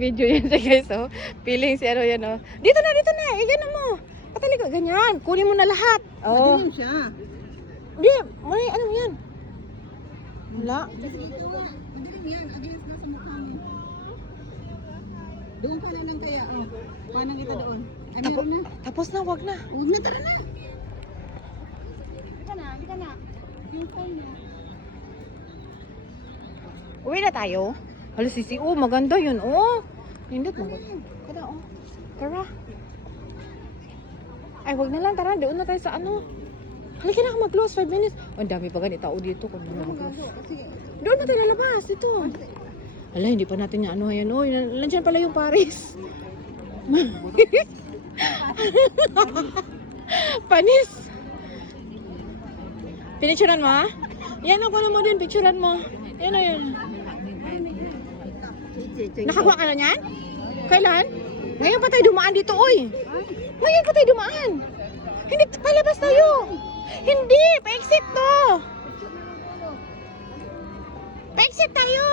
Video yan siya guys, oh. Feeling si ano yan, oh. Dito na, gano mo. Pataligo, ganyan. Kunin mo na lahat. Oh. Ganyan siya. Di, may ano yan. Wala. Madilim yan. Against na sa mukha mo. Doon ka na lang kaya. Oh. Paano kita doon? Ay, meron na. Tapos na, wag na. Huwag na, tara na. Halika na. Yung phone niya. Uwi na tayo. Hala, sisi, oh, maganda yun, oh. Nindot mo. Kada, oh. Tara. Ay, wag na lang, tara. Doon na tayo sa ano. Halika na, mag-close, 5 minutes. Oh, ang dami pa ganit tao dito. Kung ano mag-close. Doon na tayo lalabas, dito. Hala, hindi pa natin yung ano, yan, oh. Nandiyan pala yung Paris. Panis. Pinicturan mo, ha? Yan, ako na mo din, picturan mo. Yan na yun. Nakakuha ka na niyan? Kailan? Ngayon pa tayo dumaan dito, oy. Ngayon pa tayo dumaan. Hindi, palabas tayo. Hindi, pa-exit to. Pa-exit tayo.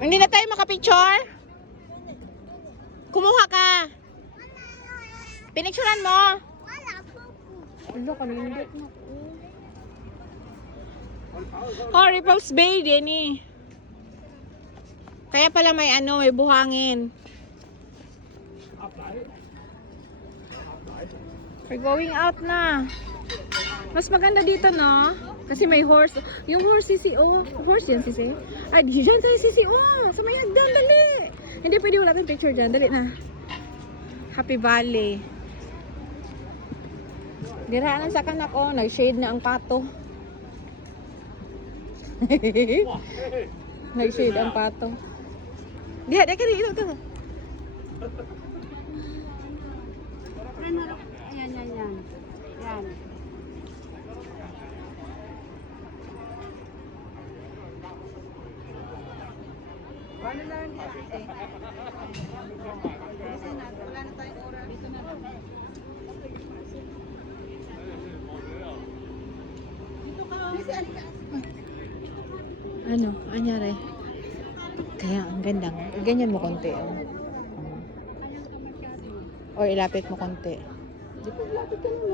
Hindi na tayo makapicture? Kumuha ka. Pinicturan mo. Ano ka nindot na ko. Oh, Repulse Bay din eh. Kaya pala may ano, may buhangin. We're going out na. Mas maganda dito, no? Kasi may horse. Yung horse sisi, oh. Horse yan sisi. Ay, dyan tayo sisi, oh. Sa may hagdan, dali. Hindi pwede wala tayong picture dyan. Dali na. Happy Valley. Diraanan sa kanak, oh. Nag-shade na ang pato. Nag-shade ang pato. Diha, diha ka dito. Yan. Yan. Paano lang yan? Wala na tayong oras. Dito na lang. Dito ka. Ano? Anyari? Kaya ang ganda. Ganyan mo konti, oh. Or ilapit mo konti.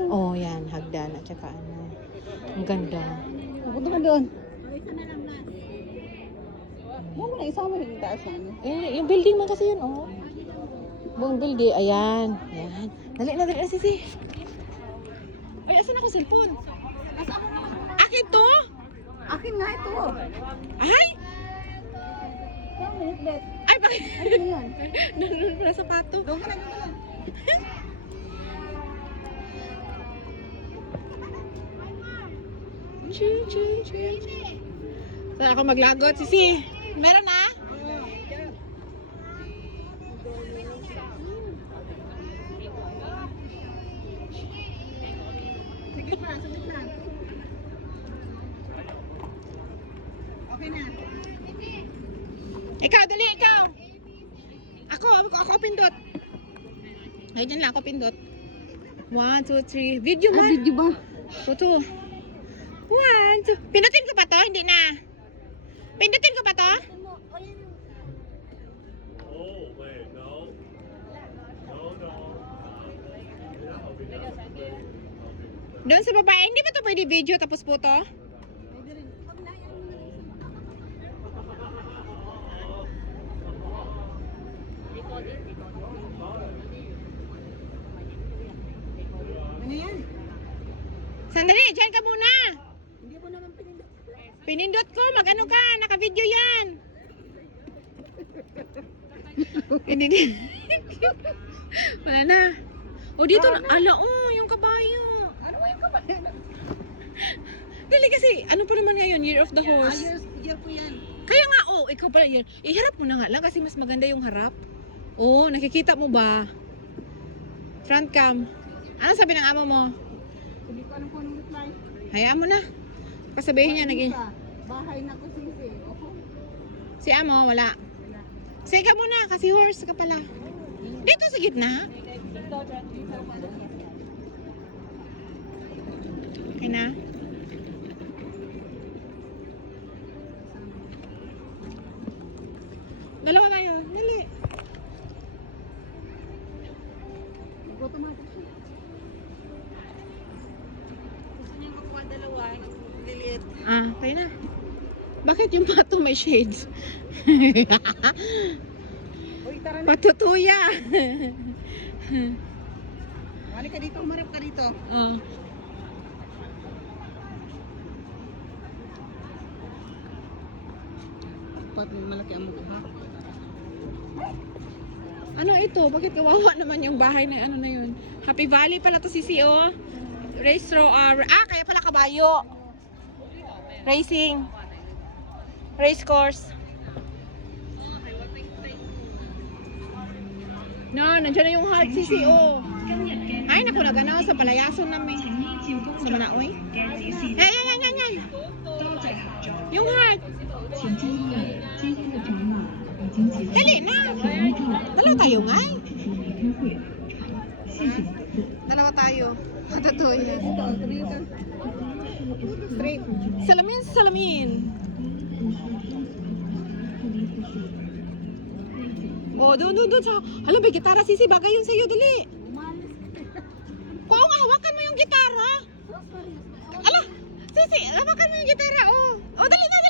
Oh, yan. Hagdan. At saka ano. Ang ganda. Punta ka doon. Huwag mo na isama yung taas ano. Yung building man kasi yun, oh. Buong building. Ayan. Ayan. Dali na, sisi. Ay, asan ako cellphone? Akin to? Akin nga ito. Ay! Ay, bakit? Ano yan? Nandun pala sa pato. Doon ka na. Saan ako maglagot, sisi? Meron na? Sige pa, sumit na. Okay na. Ikaw, dali, ikaw. Ako pindot. Ganyan lang, ako pindot. 1, 2, 3. Video man. Video ba? Photo. 1, 2. Pindutin ko pa to? Hindi na. Pindutin ko pa to? Oh, wait, no. No. Doon sa babae, hindi ba to pwede video tapos photo? Ano yan? Sandali, dyan ka muna. Hindi mo naman pinindot. Pinindot ko, mag-ano ka, naka-video yan. Hindi. Wala na. O dito na, ala, oh, yung kabayo. Ano ba yung kabayan? Dali kasi, ano pa naman ngayon, Year of the Horse. Year po yan. Kaya nga, oh, ikaw pala yun. Iharap mo na nga lang kasi mas maganda yung harap. Oh, nakikita mo ba? Front cam. Ano sabi ng amo mo? Hindi ko alam kung anong reply. Hayaan mo na. Pasabihin niya, naging... Bahay na ko sisi. Si amo, wala. Sige ka muna, kasi horse ka pala. Dito sa gitna. Okay na? ulit. Ah, kaya na. Bakit yung pato may shades? Uy, tara na. Patutuya. Mali ka dito, umarap ka dito. Oh. Pat, malaki ang mukha. Ano ito? Bakit kawawa naman yung bahay na ano na yun? Happy Valley pala to Sisi, oh. Kaya pala kabayo. Racing. Race course. No, nandiyan na yung heart Sisi, oh. Ay, naku, naganaw sa palayason namin. Sa Manaoy. Yan. Yung heart. Dali na. Dalawa tayo nga. Dalawa tayo. Totoo yan. Straight. Salamin. Oh, doon sa... Hala, may gitara, Sisi. Bagay yun sa'yo, dali. Kung hawakan mo yung gitara. Ala, Sisi, hawakan mo yung gitara, oh. Oh, dali na.